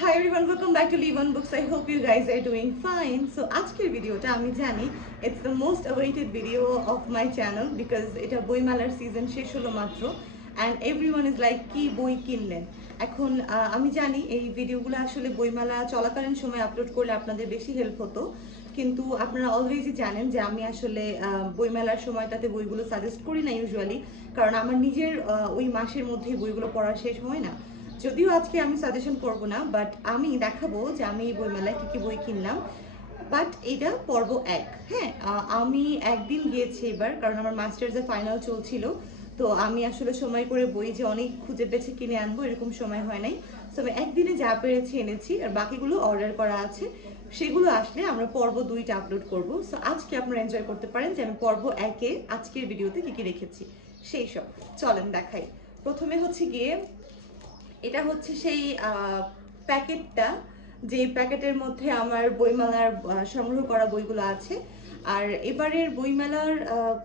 Hi everyone, welcome back to Leave On Books. I hope you guys are doing fine. So আজকের ভিডিওটা আমি জানি it's the most awaited video of my channel because এটা বইমেলার season শেষ হলো মাত্র and everyone is like কি বই কিনলেন। এখন আমি জানি এই ভিডিওগুলো আসলে বইমেলা চলাকালীন সময় আপলোড করলে আপনাদের বেশি হেল্প হতো, কিন্তু আপনারা অলওয়েজই জানেন যে আমি আসলে বইমেলার সময়টাতে বইগুলো সাজেস্ট করি না ইউজুয়ালি, কারণ আমার নিজের ওই মাসের মধ্যেই বইগুলো পড়া শেষ হয় না। যদিও আজকে আমি সাজেশন করব না, বাট আমি দেখাবো যে আমি এই বইমেলায় কী কী বই কিনলাম। বাট এটা পর্ব 1। হ্যাঁ, আমি একদিন গিয়েছি এবার, কারণ আমার মাস্টার্সের ফাইনাল চলছিল। তো আমি আসলে সময় করে বই যে অনেক খুঁজে বেছে কিনে আনবো এরকম সময় হয় নাই। তো আমি একদিনে যা পেরেছি এনেছি, আর বাকিগুলো অর্ডার করা আছে। সেগুলো আসলে আমরা পর্ব 2টা আপলোড করব। সো আজকে আপনারা এনজয় করতে পারেন যে আমি পর্ব 1-এ আজকের ভিডিওতে কী কী রেখেছি সেই সব। চলেন দেখাই। প্রথমে হচ্ছে গিয়ে এটা হচ্ছে সেই প্যাকেটটা, যে প্যাকেটের মধ্যে আমার বইমেলার সংগ্রহ করা বইগুলো আছে। আর এবারের বইমেলার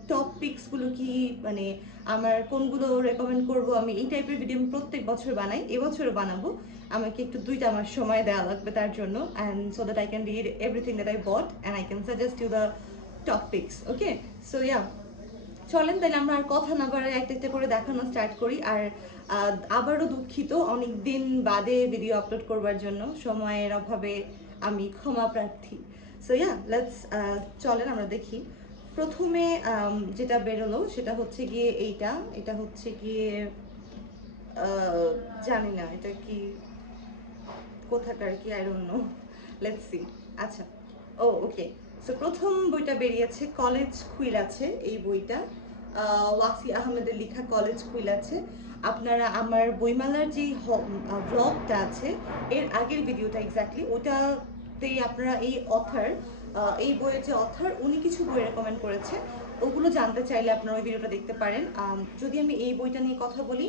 টপ পিকসগুলো কি, মানে আমার কোনগুলো রেকমেন্ড করব, আমি এই টাইপের ভিডিও আমি প্রত্যেক বছর বানাই, এবছরও বানাবো। আমাকে একটু 2টা মাস সময় দেওয়া লাগবে তার জন্য, and so that I can read everything that I bought and I can suggest you the top picks. Okay, so yeah, চলেন তাহলে আমরা আর কথা না বাড়াই একটা একটা করে দেখানো স্টার্ট করি। আর আবারও দুঃখিত অনেক দিন বাদে ভিডিও আপলোড করবার জন্য, সময়ের অভাবে আমি ক্ষমা প্রার্থী। সো ইয়া, লেটস চলেন আমরা দেখি। প্রথমে যেটা বেরোলো সেটা হচ্ছে গিয়ে এটা হচ্ছে গিয়ে জানি না এটা কি, কোথাকার কি, I don't know, let's see. আচ্ছা, ও ওকে। সো প্রথম বইটা বেরিয়েছে কলেজ কুইল আছে, এই বইটা ওয়াসি আহমেদের লেখা কলেজ কুইল আছে। আপনারা আমার বইমেলার যে ব্লগটা আছে এর আগের ভিডিওটা এক্স্যাক্টলি ওটাতেই আপনারা এই অথর, এই বইয়ের যে অথর উনি কিছু বই রেকমেন্ড করেছে, ওগুলো জানতে চাইলে আপনারা ওই ভিডিওটা দেখতে পারেন। যদি আমি এই বইটা নিয়ে কথা বলি,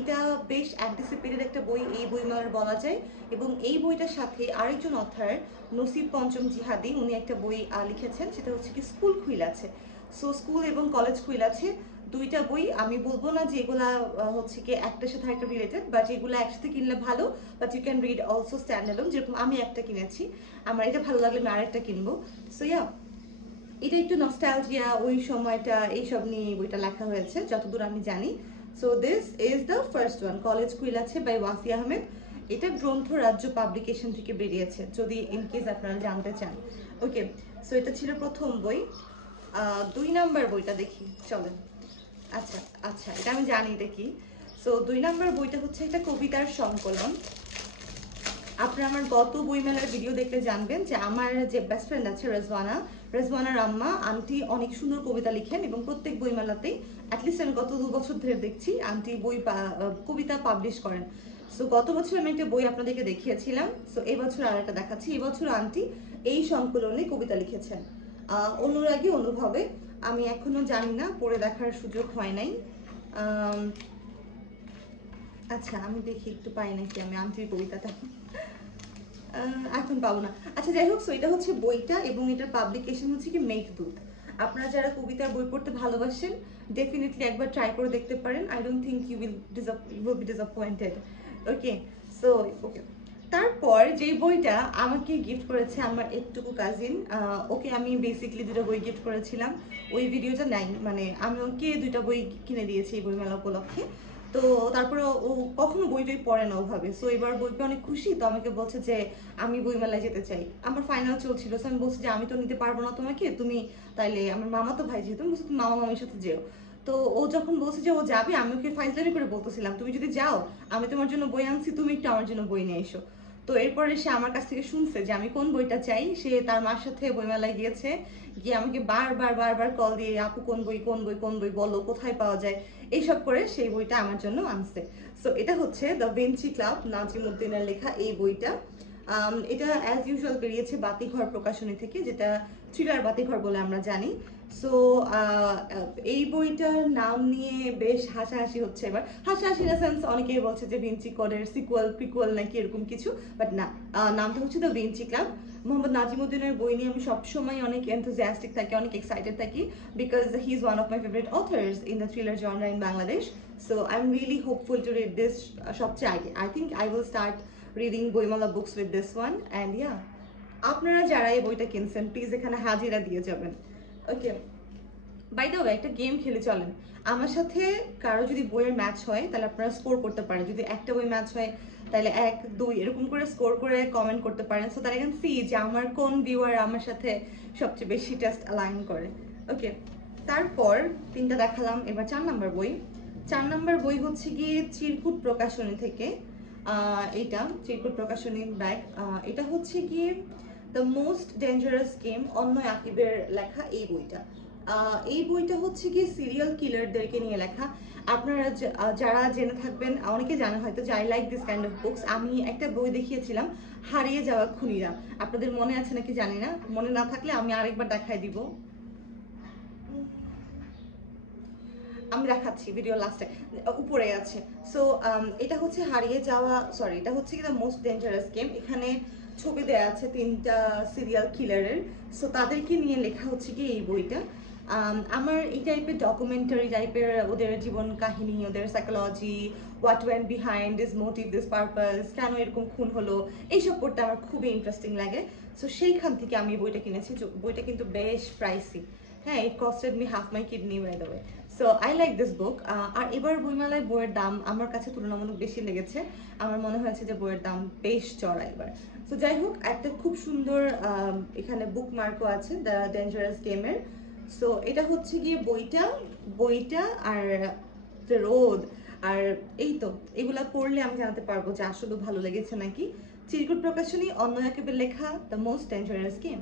এটা বেশ অ্যান্টিসিপেটেড একটা বই এই বইমেলার বলা যায়। এবং এই বইটার সাথে আরেকজন অথার নসিব পঞ্চম জিহাদি, উনি একটা বই লিখেছেন, সেটা হচ্ছে কি স্কুল কুইল আছে। সো স্কুল এবং কলেজ কুইল আছে, 2টা বই। আমি বলবো না যে এগুলা হচ্ছে কি একটার সাথে একটা রিলেটেড, বাট এগুলো একসাথে কিনলে ভালো, but you can read also stand alone. যেরকম আমি একটা কিনেছি, আমার এটা ভালো লাগলে আমি আরেকটা কিনবো। সো ইয়া, এটা একটু নস্টালজিয়া, ওই সময়টা এইসব নিয়ে বইটা লেখা হয়েছে যতদূর আমি জানি। So this is the first one, college কুইল আছে বাই ওয়াসি আহমেদ। এটা গ্রন্থ রাজ্য পাবলিকেশন থেকে বেরিয়েছে, যদি ইন কেস আপনারা জানতে চান। ওকে, সো এটা ছিল প্রথম বই। 2 নাম্বার বইটা দেখি চলেন। আচ্ছা আচ্ছা, এটা আমি জানি এটা কি। সো 2 নাম্বার বইটা হচ্ছে একটা কবিতার সংকলন। আপনারা আমার গত বইমেলার ভিডিও দেখলে জানবেন যে আমার যে বেস্ট ফ্রেন্ড আছে রেজওয়ানার আম্মা আন্টি অনেক সুন্দর কবিতা লিখেন, এবং প্রত্যেক বইমেলাতেই অ্যাটলিস্ট আমি গত 2 বছর ধরে দেখছি আন্টি কবিতা পাবলিশ করেন। সো গত বছর আমি একটা বই আপনাদেরকে দেখিয়েছিলাম, সো এবছর আর একটা দেখাচ্ছি। এবছর আন্টি এই সংকলনে কবিতা লিখেছেন অনুরাগী অনুভবে। আমি এখনো জানি না, পড়ে দেখার সুযোগ হয় নাই। আচ্ছা, আমি দেখি একটু পাই নাকি আমি আন্টির কবিতাটা, এখন পাবো না। আচ্ছা যাই হোক, সো এটা হচ্ছে বইটা, এবং এটার পাবলিকেশন হচ্ছে কি মেঘদূত। আপনারা যারা কবিতার বই পড়তে ভালোবাসেন ডেফিনেটলি একবার ট্রাই করে দেখতে পারেন। I don't think you will be disappointed. Okay, so okay, তারপর যে বইটা আমাকে গিফট করেছে আমার একটুকু কাজিন, ওকে আমি বেসিকলি 2টা বই গিফট করেছিলাম। ওই ভিডিওটা নাই, মানে আমি ওকে 2টা বই কিনে দিয়েছি এই বইমেলা উপলক্ষে। তো তারপরে ও কখনো বই টই পড়ে না ওভাবে, সো এবার বই পেয়ে অনেক খুশি। তো আমাকে বলছে যে আমি বইমেলায় যেতে চাই, আমার ফাইনাল চলছিল। সো আমি বলছি যে আমি তো নিতে পারবো না তোমাকে, তুমি তাইলে, আমার মামা তো ভাই যেহেতু, বলছি তুমি মামা মামির সাথে যেও। তো ও যখন বলছে যে ও যাবে, আমি ওকে ফাইজলামি করে বলতেছিলাম তুমি যদি যাও আমি তোমার জন্য বই আনছি, তুমি একটু আমার জন্য বই নিয়ে এসো। তো এরপরে সে আমার কাছ থেকে শুনছে যে আমি কোন বইটা চাই। সে তার মার সাথে বইমেলায় গিয়েছে, গিয়ে আমাকে বারবার বারবার কল দিয়ে আপু কোন বই কোন বই কোন বই বলো, কোথায় পাওয়া যায়, এইসব করে সেই বইটা আমার জন্য আনছে। সো এটা হচ্ছে দ্য ভিঞ্চি ক্লাব, নাজিমুদ্দিনের লেখা এই বইটা। এটা অ্যাজ ইউজুয়াল বেরিয়েছে বাতিঘর প্রকাশনী থেকে, যেটা থ্রিলার বাতিঘর বলে আমরা জানি। সো এই বইটার নাম নিয়ে বেশ হাসাহাসি হচ্ছে এবার। হাসাহাসি ইন সেন্স অনেকেই বলছে যে ভিঞ্চি কোডের সিকুয়াল প্রিকুয়াল নাকি এরকম কিছু, বাট না, নামটা হচ্ছে দ্য ভিঞ্চি ক্লাব। মোহাম্মদ নাজিমুদ্দিনের বই নিয়ে আমি সবসময় অনেক এনথুজিয়াস্টিক থাকি, অনেক এক্সাইটেড থাকি, because he is one of my favourite authors in the thriller genre in Bangladesh. So I am really hopeful to read this সবচেয়ে আগে। I think I will start reading Boimala books with this one and yeah, আপনারা যারা এই বইটা কিনছেন please এখানে হাজিরা দিয়ে যাবেন। ওকে, বাই দ্য ওয়ে একটা গেম খেলে চলেন, আমার সাথে কারো যদি বইয়ের ম্যাচ হয় তাহলে আপনারা স্কোর করতে পারেন, যদি একটা বই ম্যাচ হয় তাহলে 1 2 এরকম করে স্কোর করে কমেন্ট করতে পারেন, সো তারা ক্যান সি যে আমার কোন ভিউয়ার আমার সাথে সবচেয়ে বেশি টেস্ট অ্যালাইন করে। ওকে, তারপর 3টা দেখালাম, এবার 4 নাম্বার বই। 4 নাম্বার বই হচ্ছে গিয়ে চিরকুট প্রকাশনী থেকে, এটা চিরকুট প্রকাশনী ব্যাগ, এটা হচ্ছে গিয়ে দ্য মোস্ট ডেঞ্জারাস গেম, অন্নয় আকিবের লেখা এই বইটা। এই বইটা হচ্ছে গিয়ে সিরিয়াল কিলারদেরকে নিয়ে লেখা। আপনারা যারা জেনে থাকবেন, অনেকে জানা হয়তো যে I like this kind of books. আমি একটা বই দেখিয়েছিলাম হারিয়ে যাওয়া খুনিরা, আপনাদের মনে আছে নাকি জানি না, মনে না থাকলে আমি আরেকবার দেখাই দিব, আমি দেখাচ্ছি ভিডিও লাস্টে, উপরে আছে। সো এটা হচ্ছে হারিয়ে যাওয়া, সরি এটা হচ্ছে কি দ্য মোস্ট ডেঞ্জারাস গেম। এখানে ছবি দেওয়া আছে 3টা সিরিয়াল কিলারের, সো তাদেরকে নিয়ে লেখা হচ্ছে কি এই বইটা। আমার এই টাইপের ডকুমেন্টারি টাইপের ওদের জীবন কাহিনী, ওদের psychology, what went behind this motive, this purpose, কেন এরকম খুন হলো, এইসব পড়তে আমার খুবই ইন্টারেস্টিং লাগে। সো সেইখান থেকে আমি বইটা কিনেছি। বইটা কিন্তু বেশ প্রাইসি, হ্যাঁ, it costed me half my kidney by the way. So I like this book. আর এবার বইমেলায় বইয়ের দাম আমার কাছে তুলনামূলক বেশি লেগেছে, আমার মনে হয়েছে যে বইয়ের দাম বেশ চড়া এবার। সো যাই হোক, একটা খুব সুন্দর এখানে বুক মার্কও আছে দ্য ডেঞ্জারাস গেমের। সো এটা হচ্ছে গিয়ে বইটা আর রোদ আর এই তো, এগুলা পড়লে আমি জানাতে পারবো যে আসলে ভালো লেগেছে নাকি। চিরকুট প্রকাশনী, অন্নয় আকিবের লেখা দ্য মোস্ট ডেঞ্জারাস গেম,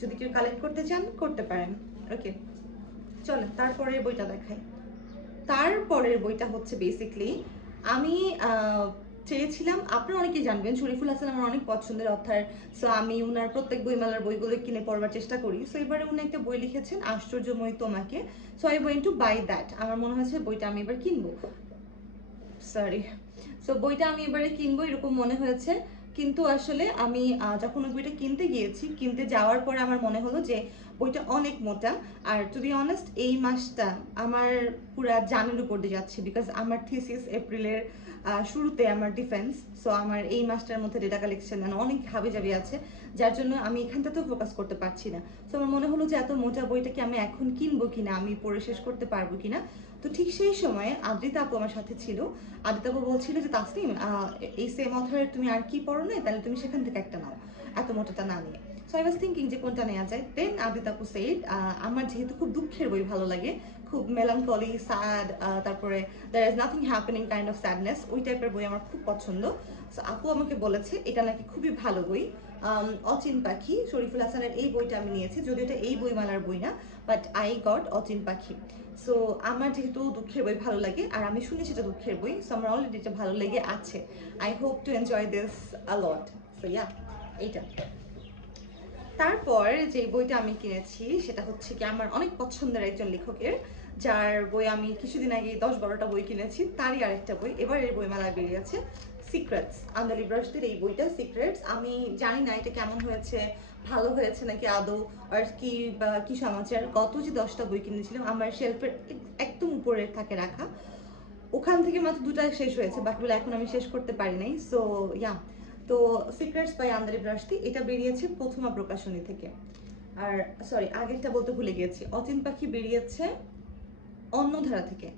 যদি কেউ কালেক্ট করতে চান করতে পারেন। ওকে, চলেন তারপরের বইটা দেখাই। তারপরের বইটা হচ্ছে বেসিকলি আমি চেয়েছিলাম, আপনারা অনেকেই জানবেন শরীফুল হাসান আমার অনেক পছন্দের অথার, সো আমি উনার প্রত্যেক বইমেলার বইগুলো কিনে পড়বার চেষ্টা করি। সো এবারে উনি একটা বই লিখেছেন আশ্চর্যময় তোমাকে, so I went to buy that. আমার মনে হয়েছে বইটা আমি এবার কিনবো, সরি, সো বইটা আমি এবারে কিনবো এরকম মনে হয়েছে। কিন্তু আসলে আমি যখন ওই বইটা কিনতে গিয়েছি, কিনতে যাওয়ার পরে আমার মনে হলো যে বইটা অনেক মোটা। আর টু বি অনেস্ট এই মাসটা আমার পুরা জানের উপর দিয়ে যাচ্ছে, বিকজ আমার থিসিস এপ্রিলের শুরুতে আমার ডিফেন্স। সো আমার এই মাসটার মধ্যে ডেটা কালেকশন অনেক হাবিজাবি আছে, যার জন্য আমি এখানটাতেও ফোকাস করতে পারছি না। সো আমার মনে হলো যে এত মোটা বইটা কি আমি এখন কিনবো কিনা, আমি পড়ে শেষ করতে পারবো কিনা। তো ঠিক সেই সময়ে আদ্রিতা আপু আমার সাথে ছিল। আদ্রিতা আপু বলছিল যে তাসনিম, এই সেম অথরের তুমি আর কি পড়ো না, তাহলে তুমি সেখান থেকে একটা নাও, এত মোটাটা না নিয়ে। সো আই ওয়াজ থিঙ্কিং যে কোনটা নেওয়া যায়। দেন আদ্রিতা আপু সেড, আমার যেহেতু খুব দুঃখের বই ভালো লাগে, খুব মেলানকলি স্যাড, তারপরে there is nothing happening kind of sadness, ওই টাইপের বই আমার খুব পছন্দ। সো আপু আমাকে বলেছে এটা নাকি খুবই ভালো বই। অচিন পাখি, শরীফুল হাসানের এই বইটা আমি নিয়েছি, যদিও এটা এই বইমালার বই না, বাট আই গট অচিন পাখি। সো আমার যেহেতু দুঃখের বই ভালো লাগে, আর আমি শুনেছি এটা দুঃখের বই, সো আমার অলরেডি এটা ভালো লেগে আছে। I hope to enjoy this a lot. So yeah, এইটা। তারপর যে বইটা আমি কিনেছি সেটা হচ্ছে কি আমার অনেক পছন্দের একজন লেখকের, যার বই আমি কিছুদিন আগে 10-12টা বই কিনেছি, তারই আরেকটা বই এবারের বইমেলায় বেরিয়েছে, সিক্রেটস। আন্দালি ব্রাশদের এই বইটা সিক্রেটস। আমি জানি না এটা কেমন হয়েছে, ভালো হয়েছে নাকি আদৌ, আর কি বা কি সমাচার। গত যে 10টা বই কিনেছিলাম আমার শেলফের একদম উপরে থাকে রাখা, ওখান থেকে মাত্র 2টা শেষ হয়েছে, বাকিগুলো এখন আমি শেষ করতে পারি নাই। সো ইয়া, তো সিক্রেটস বাই আন্দালি ব্রাশদি, এটা বেরিয়েছে প্রথমা প্রকাশনী থেকে। আর সরি, আগেরটা বলতে ভুলে গিয়েছি, অচিন পাখি বেরিয়েছে অন্যধারা থেকে।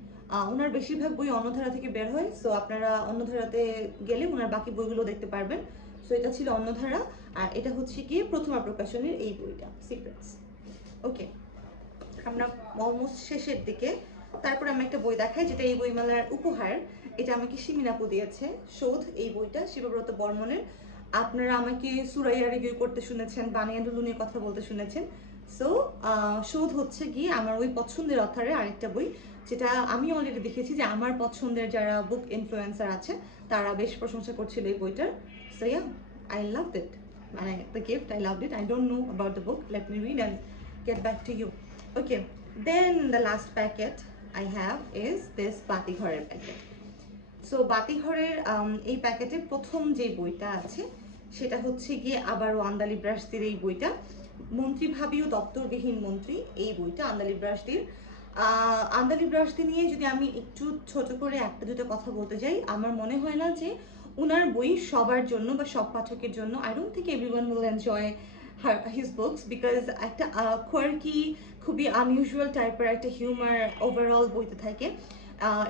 ওনার বেশিরভাগ বই অন্যধারা থেকে বের হয়, সো আপনারা অন্যধারাতে গেলে ওনার বাকি বইগুলো দেখতে পারবেন। সো এটা ছিল অন্যধারা, আর এটা হচ্ছে গিয়ে প্রথমা প্রকাশনীর এই বইটা সিক্রেটস। ওকে, আমরা অলমোস্ট শেষের দিকে। তারপর আমি একটা বই দেখাই যেটা এই বইমেলার উপহার, এটা আমাকে শিমিন আপু দিয়েছে, শোধ, এই বইটা শিবব্রত বর্মনের। আপনারা আমাকে সুরাইয়া রিভিউ করতে শুনেছেন, বানিয়া ডুলুনির কথা বলতে শুনেছেন। সো শোধ হচ্ছে গিয়ে আমার ওই পছন্দের অথারের আরেকটা বই, যেটা আমি অলরেডি দেখেছি যে আমার পছন্দের যারা বুক ইনফ্লুয়েন্সার আছে তারা বেশ প্রশংসা করছিল এই বইটার। সো ইয়া, আই লাভ ইট, মানে the gift, I love it. I don't know about the book, let me read and get back to you. Okay, then the last packet I have is this বাতিঘরের packet. So বাতিঘরের এই প্যাকেটে প্রথম যে বইটা আছে সেটা হচ্ছে গিয়ে আবারও আন্দালি ব্রাশদির এই বইটা, মন্ত্রী ভাবি ও দপ্তরবিহীন মন্ত্রী, এই বইটা আন্দালি ব্রাশদির। আন্দালি ব্রাশদি নিয়ে যদি আমি একটু ছোট করে একটা দুটো কথা বলতে যাই, আমার মনে হয় না যে উনার বই সবার জন্য বা সব পাঠকের জন্য। I don't think everyone will enjoy his books because একটা কোয়ার্কি, খুবই আনইউজুয়াল টাইপের একটা হিউমার ওভারঅল বইতে থাকে।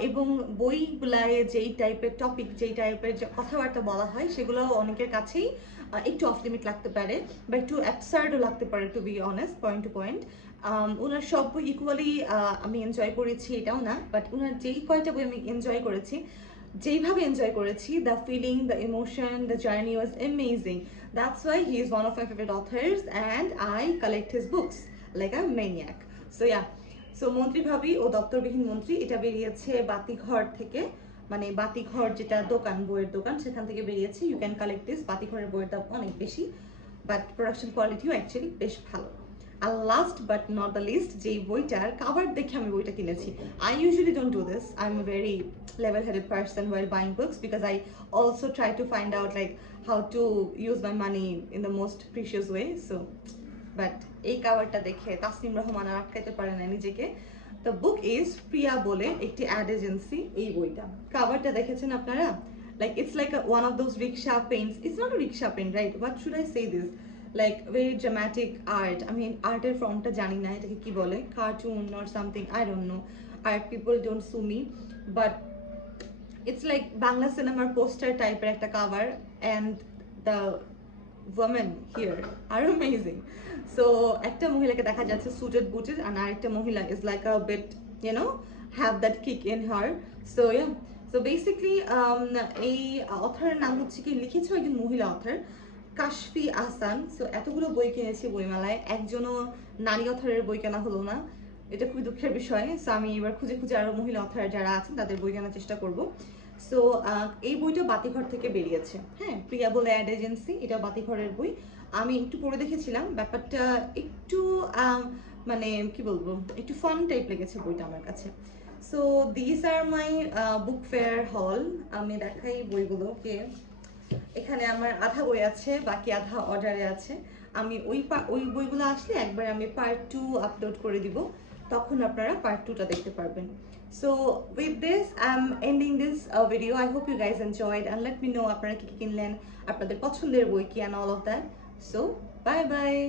এবং বইগুলায় যেই টাইপের টপিক, যেই টাইপের যে কথাবার্তা বলা হয়, সেগুলো অনেকের কাছেই একটু অফ লিমিট লাগতে পারে বা একটু অ্যাবসার্ডও লাগতে পারে, to be honest, point to point. ওনার সব বই ইকুয়ালি আমি এনজয় করেছি এটাও না, বাট ওনার যেই কয়টা বই আমি এনজয় করেছি, যেইভাবে এনজয় করেছি, the feeling, the emotion, the journey was amazing. That's why he is one of my favourite authors and I collect his books like a maniac. So yeah, so মন্ত্রী ভাবি ও দপ্তরবিহীন মন্ত্রী, এটা বেরিয়েছে বাতিঘর থেকে, মানে বাতিঘর যেটা দোকান, বইয়ের দোকান, সেখান থেকে বেরিয়েছে। You can collect this. বাতিঘরের বইয়ের দাম অনেক বেশি, বাট প্রোডাকশন কোয়ালিটিও অ্যাকচুয়ালি বেশ ভালো। আর last but not the least, যেই বইটার কাভার দেখে আমি বইটা কিনেছি। I usually don't do this, I am a very level headed person while buying books because I also try to find out like how to use my money in the most precious way. So but এই কাভারটা দেখে তাসনিম রহমান আর আটকাইতে পারে না নিজেকে। The book is প্রিয়া বলে একটি add agency, এই বইটা। কাভারটা দেখেছেন আপনারা? Like it's like one of those rickshaw paints. It's not a rickshaw paint, right? What should I say this? Like very dramatic art. I mean arter formটা জানি না এটাকে কি বলে, cartoon or something, I don't know. Art people don't sue me, but it's like Bangla cinema poster type একটা cover and the women here are amazing. So একটা মহিলাকে দেখা যাচ্ছে suited booted and আরেকটা মহিলা is like a bit, you know, have that kick in her. So yeah, so basically এই অথরের নাম হচ্ছে কি, লিখেছে একজন মহিলা অথর, কাশফি আহসান। সো এতগুলো বই কিনেছি বইমেলায়, একজনও নারী অথরের বই কেনা হলো না, এটা খুবই দুঃখের বিষয়। সো আমি এবার খুঁজে খুঁজে আরো মহিলা অথর যারা আছেন তাদের বই কেনার চেষ্টা করব। সো এই বইটা বাতিঘর থেকে বেরিয়েছে, হ্যাঁ, প্রিয়া বলে অ্যাড এজেন্সি, এটা বাতিঘরের বই। আমি একটু পড়ে দেখেছিলাম, ব্যাপারটা একটু মানে কি বলবো, একটু ফান টাইপ লেগেছে বইটা আমার কাছে। So this are my book fair haul. আমি দেখাই বইগুলোকে। এখানে আমার আধা বই আছে, বাকি আধা অর্ডারে আছে। আমি ওই বইগুলো আসলে একবার আমি পার্ট 2 আপলোড করে দিব, তখন আপনারা পার্ট 2টা দেখতে পারবেন। So with this I'm ending this video. I hope you guys enjoyed and let me know আপনারা কি কি কিনলেন, আপনাদের পছন্দের বই কি and all of that. So bye bye.